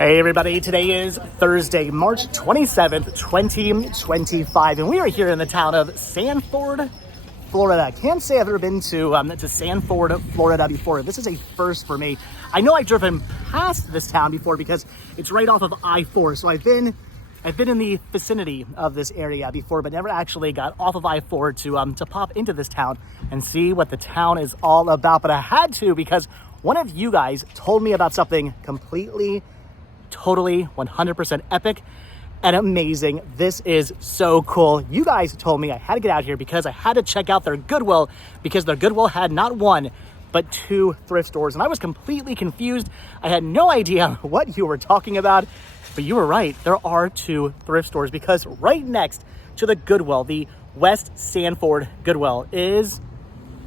Hey everybody, today is Thursday, March 27th, 2025, and we are here in the town of Sanford, Florida. I can't say I've ever been to Sanford, Florida before. This is a first for me. I know I've driven past this town before because it's right off of I-4, so I've been in the vicinity of this area before, but never actually got off of I-4 to pop into this town and see what the town is all about. But I had to because one of you guys told me about something completely, totally 100% epic and amazing. This is so cool. You guys told me I had to get out here because I had to check out their Goodwill, because their Goodwill had not one but two thrift stores, and I was completely confused. I had no idea what you were talking about, but you were right. There are two thrift stores, because right next to the Goodwill, the West Sanford Goodwill, is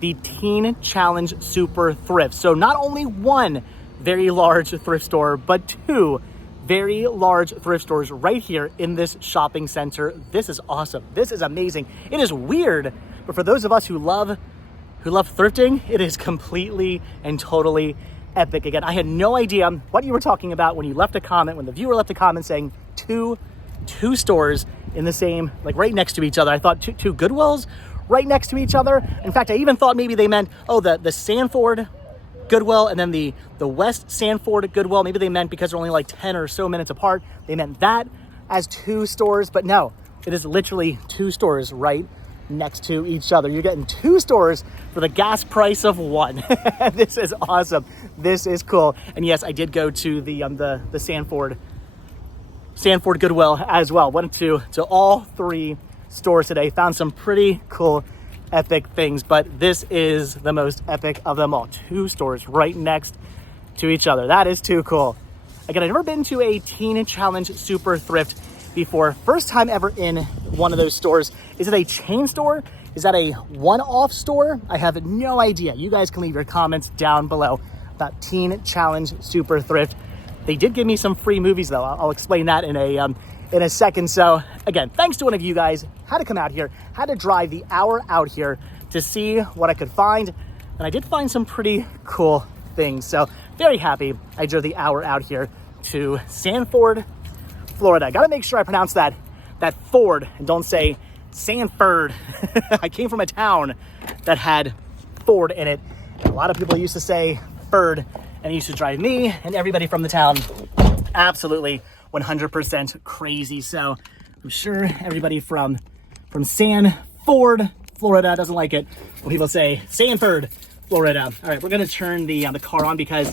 the Teen Challenge Super Thrift. So not only one very large thrift store, but two very large thrift stores right here in this shopping center. This is awesome. This is amazing. It is weird, but for those of us who love thrifting, it is completely and totally epic. Again, I had no idea what you were talking about when you left a comment, when the viewer left a comment saying two stores in the same, like right next to each other. I thought two Goodwills right next to each other. In fact, I even thought maybe they meant, the Sanford Goodwill and then the West Sanford Goodwill. Maybe they meant because they're only like 10 or so minutes apart, they meant that as two stores. But no, it is literally two stores right next to each other. You're getting two stores for the gas price of one. This is awesome. This is cool. And yes, I did go to the Sanford Goodwill as well. Went to all three stores today. Found some pretty cool, epic things, but this is the most epic of them all. Two stores right next to each other. That is too cool. Again, I've never been to a Teen Challenge Super Thrift before. First time ever in one of those stores. Is it a chain store? Is that a one-off store? I have no idea. You guys can leave your comments down below about Teen Challenge Super Thrift. They did give me some free movies though. I'll explain that in a second. So again, thanks to one of you guys. Had to come out here, had to drive the hour out here to see what I could find. And I did find some pretty cool things. So very happy I drove the hour out here to Sanford, Florida. I gotta make sure I pronounce that Ford and don't say Sanford. I came from a town that had Ford in it. And a lot of people used to say Ford, and it used to drive me and everybody from the town absolutely 100% crazy. So I'm sure everybody from Sanford, Florida doesn't like it when people say Sanford, Florida. All right, we're gonna turn the car on because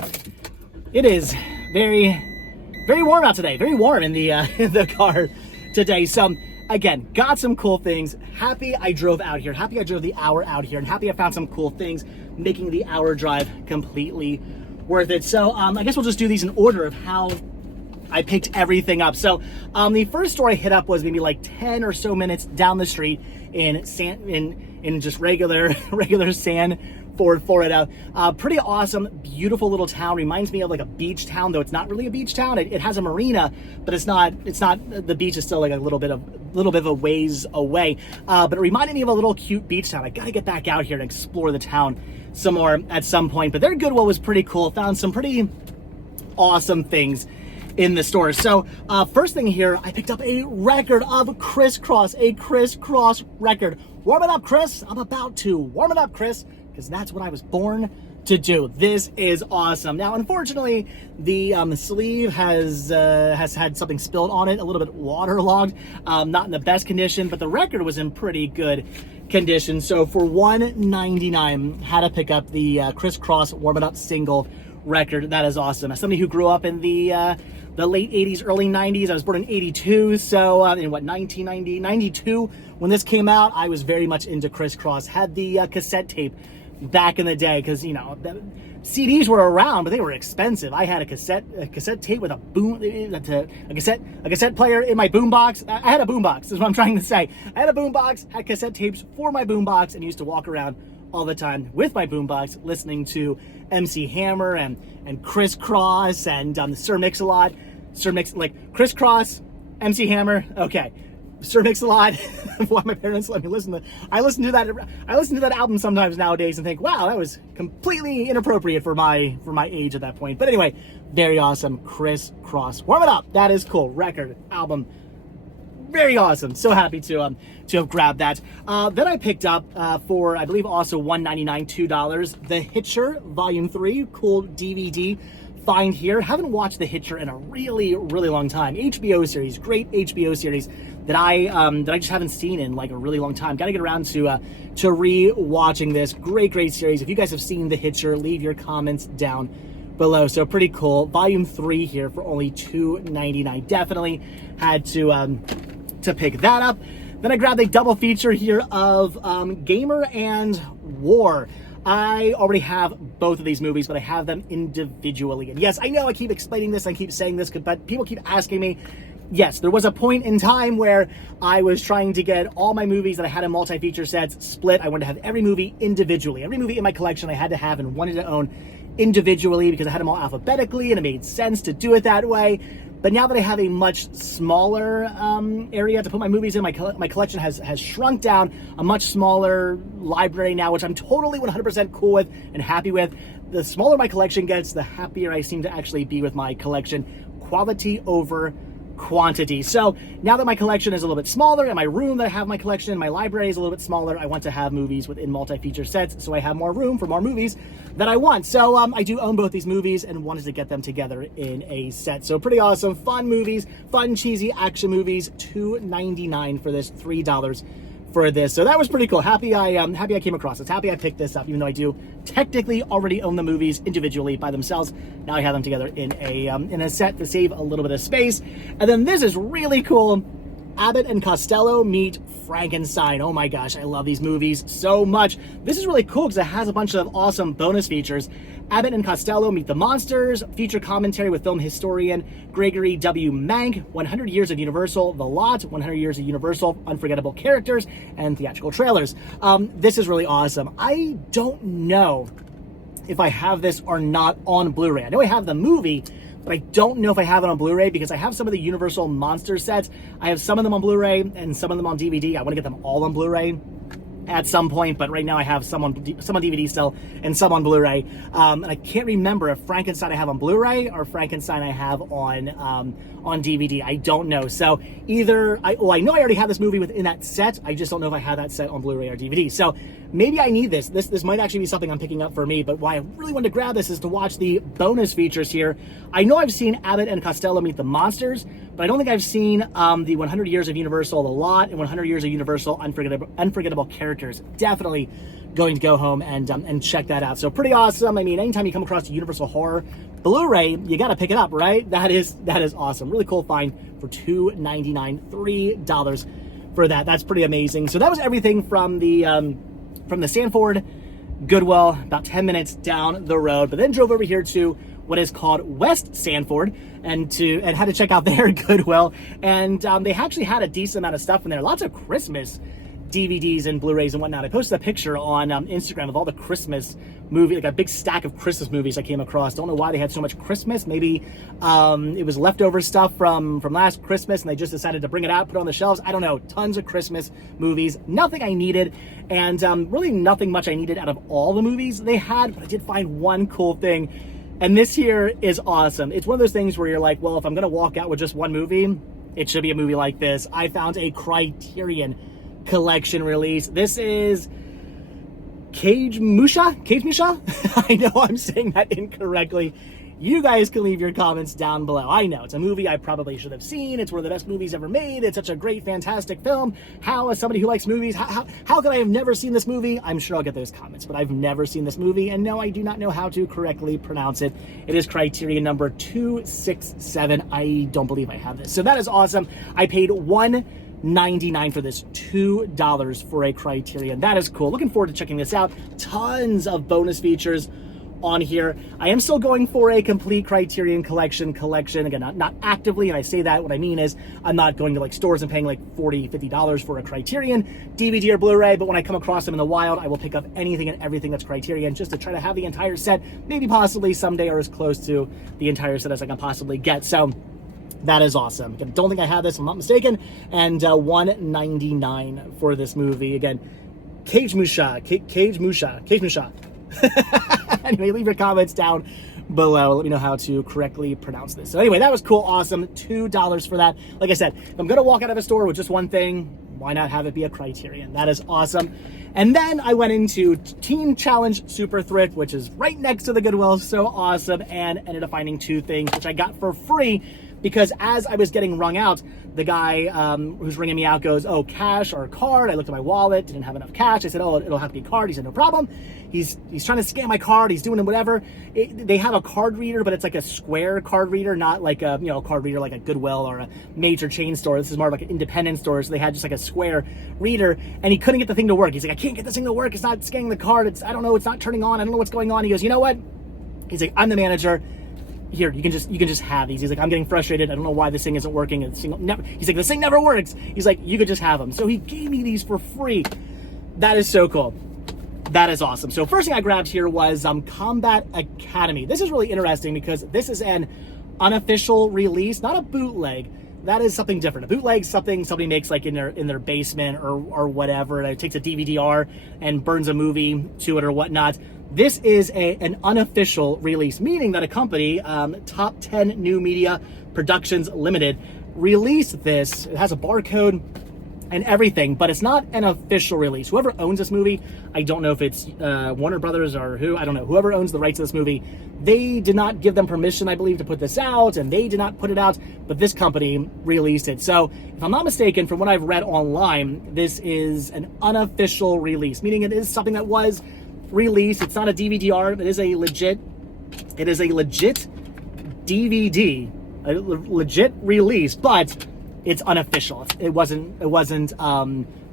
it is very, very warm out today. Very warm in the car today. So again, got some cool things. Happy I drove out here. Happy I drove the hour out here, and happy I found some cool things, making the hour drive completely worth it. So I guess we'll just do these in order of how I picked everything up. So the first store I hit up was maybe like 10 or so minutes down the street in just regular Sanford, Florida. Pretty awesome, beautiful little town. Reminds me of like a beach town, though it's not really a beach town. It has a marina, but it's not. The beach is still like a little bit of a ways away. But it reminded me of a little cute beach town. I gotta get back out here and explore the town some more at some point. But their Goodwill was pretty cool. Found some pretty awesome things in the store. So first thing here, I picked up a record of crisscross, a crisscross record. Warm it up, Chris. I'm about to warm it up, Chris, because that's what I was born to do. This is awesome. Now, unfortunately, the sleeve has had something spilled on it, a little bit waterlogged, not in the best condition, but the record was in pretty good condition. So for $1.99, had to pick up the crisscross warm it up single record. That is awesome. As somebody who grew up in the late 80s, early 90s, I was born in 82, so in 1990, 92, when this came out, I was very much into crisscross. Had the cassette tape back in the day, because CDs were around, but they were expensive. I had a cassette tape with a cassette player in my boombox. I had a boombox, is what I'm trying to say. I had a boombox, had cassette tapes for my boombox, and used to walk around all the time with my boombox, listening to MC Hammer and Crisscross and Sir Mix-a-Lot. Like Crisscross, MC Hammer. Okay, Sir Mix-a-Lot. Why my parents let me listen to. I listen to that album sometimes nowadays and think, wow, that was completely inappropriate for my age at that point. But anyway, very awesome. Criss Cross. Warm It Up. That is cool. Record, album. Very awesome. So happy to have grabbed that. Then I picked up for, I believe, also $1.99, $2, The Hitcher Volume 3. Cool DVD find here. Haven't watched The Hitcher in a really, really long time. HBO series, great HBO series that I just haven't seen in like a really long time. Got to get around to re-watching this. Great series. If you guys have seen The Hitcher, leave your comments down below. So pretty cool. Volume 3 here for only $2.99. Definitely had to pick that up. Then I grabbed a double feature here of Gamer and War. I already have both of these movies, but I have them individually. And yes, I know I keep explaining this, I keep saying this, but people keep asking me. Yes, there was a point in time where I was trying to get all my movies that I had in multi-feature sets split. I wanted to have every movie individually. Every movie in my collection I had to have and wanted to own individually because I had them all alphabetically and it made sense to do it that way. But now that I have a much smaller area to put my movies in, my collection has shrunk down, a much smaller library now, which I'm totally 100% cool with and happy with. The smaller my collection gets, the happier I seem to actually be with my collection. Quality over quantity. So now that my collection is a little bit smaller and my room that I have my collection, my library is a little bit smaller, I want to have movies within multi-feature sets so I have more room for more movies that I want. So I do own both these movies and wanted to get them together in a set. So pretty awesome, fun movies, fun cheesy action movies, $2.99 for this, $3 for this. So that was pretty cool. Happy I came across this. Happy I picked this up, even though I do technically already own the movies individually by themselves. Now I have them together in a set to save a little bit of space. And then this is really cool. Abbott and Costello meet Frankenstein. Oh my gosh, I love these movies so much. This is really cool because it has a bunch of awesome bonus features. Abbott and Costello Meet the Monsters, feature commentary with film historian Gregory W. Mank, 100 Years of Universal, The Lot, 100 Years of Universal, Unforgettable Characters, and theatrical trailers. This is really awesome. I don't know if I have this or not on Blu-ray. I know I have the movie, but I don't know if I have it on Blu-ray because I have some of the Universal Monster sets. I have some of them on Blu-ray and some of them on DVD. I want to get them all on Blu-ray at some point, but right now I have some on DVD still and some on Blu-ray. And I can't remember if Frankenstein I have on Blu-ray or Frankenstein I have on DVD. I don't know. So either I know I already have this movie within that set. I just don't know if I have that set on Blu-ray or DVD. So maybe I need this. This might actually be something I'm picking up for me, but why I really wanted to grab this is to watch the bonus features here. I know I've seen Abbott and Costello Meet the Monsters, but I don't think I've seen the 100 Years of Universal, The Lot, and 100 Years of Universal, Unforgettable Characters. Definitely going to go home and check that out. So pretty awesome. I mean, anytime you come across a Universal Horror Blu-ray, you got to pick it up, right? That is awesome. Really cool find for $2.99, $3 for that. That's pretty amazing. So that was everything from the Sanford Goodwill, about 10 minutes down the road, but then drove over here to what is called West Sanford and had to check out their Goodwill. And they actually had a decent amount of stuff in there. Lots of Christmas DVDs and Blu-rays and whatnot. I posted a picture on Instagram of all the Christmas movie, like a big stack of Christmas movies I came across. Don't know why they had so much Christmas. Maybe it was leftover stuff from last Christmas and they just decided to bring it out, put it on the shelves. I don't know. Tons of Christmas movies. Nothing I needed, and really nothing much I needed out of all the movies they had, but I did find one cool thing. And this here is awesome. It's one of those things where you're like, well, if I'm going to walk out with just one movie, it should be a movie like this. I found a Criterion Collection release. This is Cage Musha? I know I'm saying that incorrectly. You guys can leave your comments down below. I know, it's a movie I probably should have seen. It's one of the best movies ever made. It's such a great, fantastic film. How, as somebody who likes movies, how could I have never seen this movie? I'm sure I'll get those comments, but I've never seen this movie, and no, I do not know how to correctly pronounce it. It is Criterion number 267. I don't believe I have this. So that is awesome. I paid $1.99 for this, $2 for a Criterion. That is cool. Looking forward to checking this out. Tons of bonus features on here. I am still going for a complete Criterion collection. Again, not actively, and I say that, what I mean is I'm not going to like stores and paying like $40, $50 for a Criterion DVD or Blu-ray, but when I come across them in the wild, I will pick up anything and everything that's Criterion just to try to have the entire set, maybe possibly someday, or as close to the entire set as I can possibly get. So That is awesome. I don't think I have this, if I'm not mistaken. And $1.99 for this movie. Again, Cage Musha. Anyway, leave your comments down below. Let me know how to correctly pronounce this. So anyway, that was cool. Awesome. $2 for that. Like I said, if I'm going to walk out of a store with just one thing, why not have it be a criterion? That is awesome. And then I went into Teen Challenge Super Thrift, which is right next to the Goodwill. So awesome. And ended up finding 2 things, which I got for free, because as I was getting rung out, the guy who's ringing me out goes, oh, cash or card? I looked at my wallet, didn't have enough cash. I said, oh, it'll have to be card. He said, no problem. He's trying to scan my card. He's doing whatever. They have a card reader, but it's like a square card reader, not like a card reader like a Goodwill or a major chain store. This is more like an independent store, so they had just like a square reader, and he couldn't get the thing to work. He's like, I can't get this thing to work. It's not scanning the card. I don't know. It's not turning on. I don't know what's going on. He goes, you know what? He's like, I'm the manager. Here, you can just have these. He's like, I'm getting frustrated. I don't know why this thing isn't working. He's like, this thing never works. He's like, you could just have them. So he gave me these for free. That is so cool. That is awesome. So first thing I grabbed here was Combat Academy. This is really interesting because this is an unofficial release, not a bootleg. That is something different. A bootleg, something somebody makes like in their basement or whatever, and it takes a DVD-R and burns a movie to it or whatnot. This is an unofficial release, meaning that a company, Top 10 New Media Productions Limited, released this. It has a barcode and everything, but it's not an official release. Whoever owns this movie, I don't know if it's Warner Brothers or who, I don't know. Whoever owns the rights to this movie, they did not give them permission, I believe, to put this out, and they did not put it out, but this company released it. So, if I'm not mistaken, from what I've read online, this is an unofficial release, meaning it is something that was released. It's not a DVD-R, it is a legit DVD, a legit release, but it's unofficial. It wasn't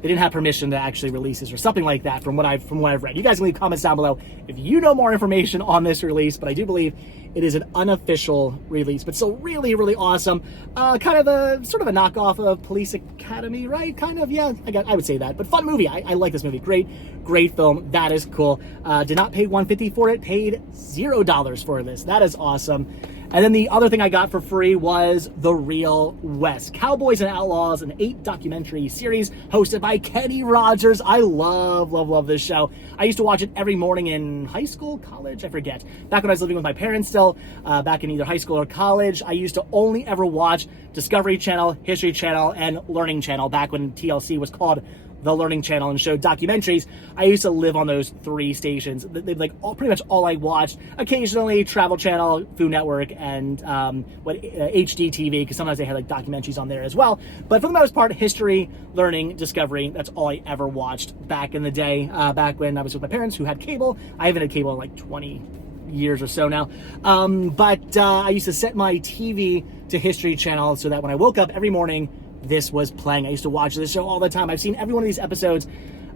they didn't have permission to actually release this or something like that from what I've read. You guys can leave comments down below if you know more information on this release, but I do believe it is an unofficial release. But still really, really awesome. Kind of a sort of a knockoff of Police Academy, right? Kind of, yeah, I would say that. But fun movie. I like this movie. Great film. That is cool. Did not pay $1.50 for it. Paid $0 for this. That is awesome. And then the other thing I got for free was The Real West. Cowboys and Outlaws, an 8 documentary series hosted by Kenny Rogers. I love this show. I used to watch it every morning in high school, college, I forget. Back when I was living with my parents still, back in either high school or college, I used to only ever watch Discovery Channel, History Channel, and Learning Channel, back when TLC was called the Learning Channel and showed documentaries. I used to live on those 3 stations. They're like pretty much all I watched. Occasionally Travel Channel, Food Network, and HD TV, because sometimes they had like documentaries on there as well. But for the most part, History, Learning, Discovery, that's all I ever watched back in the day, back when I was with my parents who had cable. I haven't had cable in like 20 years or so now. But I used to set my TV to History Channel so that when I woke up every morning, this was playing. I used to watch this show all the time. I've seen every one of these episodes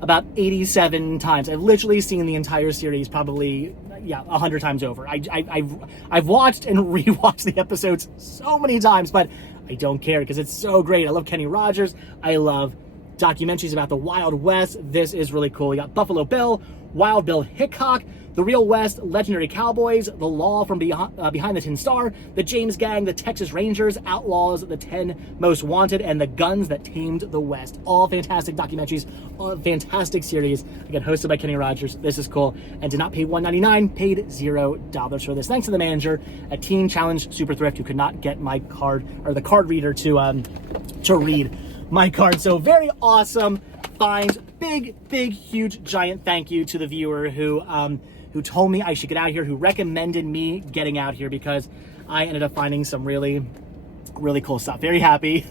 about 87 times. I've literally seen the entire series probably 100 times over. I've watched and rewatched the episodes so many times, but I don't care because it's so great. I love Kenny Rogers. I love documentaries about the Wild West. This is really cool. We got Buffalo Bill, Wild Bill Hickok, The Real West, Legendary Cowboys, The Law from Behind the Tin Star, The James Gang, The Texas Rangers, Outlaws, The 10 Most Wanted, and The Guns That Tamed the West. All fantastic documentaries, all fantastic series. Again, hosted by Kenny Rogers. This is cool. And did not pay $1.99, paid $0 for this. Thanks to the manager at Teen Challenge Super Thrift who could not get my card, or the card reader to read my card. So very awesome finds. Big, huge, giant thank you to the viewer who told me I should get out here, who recommended me getting out here, because I ended up finding some really cool stuff. Very happy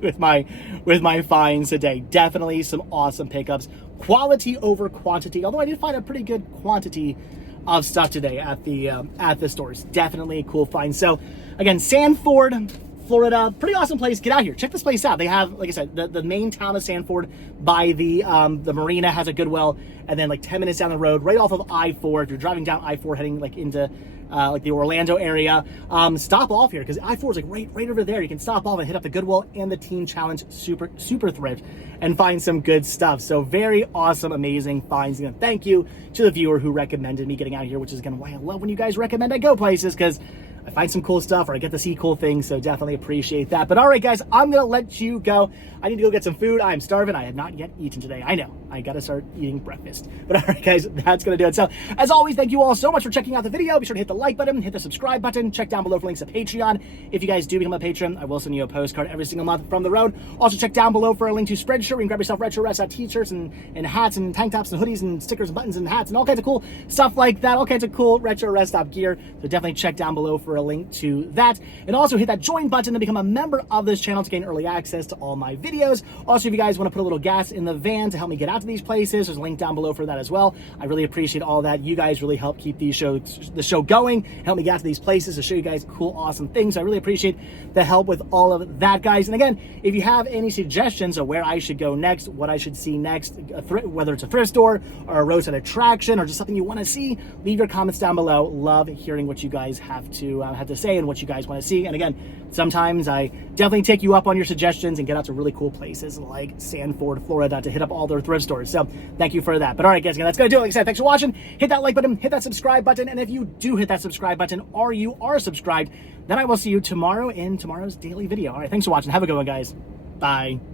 with my finds today. Definitely some awesome pickups. Quality over quantity, although I did find a pretty good quantity of stuff today at the stores. Definitely a cool find. So again, Sanford, Florida, pretty awesome place. Get out here, check this place out. They have, like I said, the main town of Sanford by the marina has a Goodwill, and then like 10 minutes down the road, right off of I-4, if you're driving down I-4 heading like into like the Orlando area, stop off here because I-4 is like right over there. You can stop off and hit up the Goodwill and the Teen Challenge Super Thrift and find some good stuff. So very awesome, amazing finds. And thank you to the viewer who recommended me getting out here, which is again why I love when you guys recommend I go places, because I find some cool stuff or I get to see cool things, so definitely appreciate that. But all right, guys, I'm going to let you go. I need to go get some food. I'm starving. I have not yet eaten today. I know. I got to start eating breakfast. But all right, guys, that's going to do it. So as always, thank you all so much for checking out the video. Be sure to hit the like button, hit the subscribe button, check down below for links to Patreon. If you guys do become a patron, I will send you a postcard every single month from the road. Also, check down below for a link to Spreadshirt. You can grab yourself Retro Rest t-shirts and hats and tank tops and hoodies and stickers and buttons and hats and all kinds of cool stuff like that. All kinds of cool Retro Rest gear. So definitely check down below for a link to that. And also hit that join button to become a member of this channel to gain early access to all my videos. Also, if you guys want to put a little gas in the van to help me get out to these places, there's a link down below for that as well. I really appreciate all that. You guys really help keep the show going, help me get out to these places to show you guys cool, awesome things. I really appreciate the help with all of that, guys. And again, if you have any suggestions of where I should go next, what I should see next, whether it's a thrift store or a roadside attraction or just something you want to see, leave your comments down below. Love hearing what you guys have to say and what you guys want to see. And again, sometimes I definitely take you up on your suggestions and get out to really cool places like Sanford, Florida to hit up all their thrift stores. So thank you for that. But all right, guys, that's going to do it. Like I said, thanks for watching. Hit that like button, hit that subscribe button. And if you do hit that subscribe button or you are subscribed, then I will see you tomorrow in tomorrow's daily video. All right, thanks for watching. Have a good one, guys. Bye.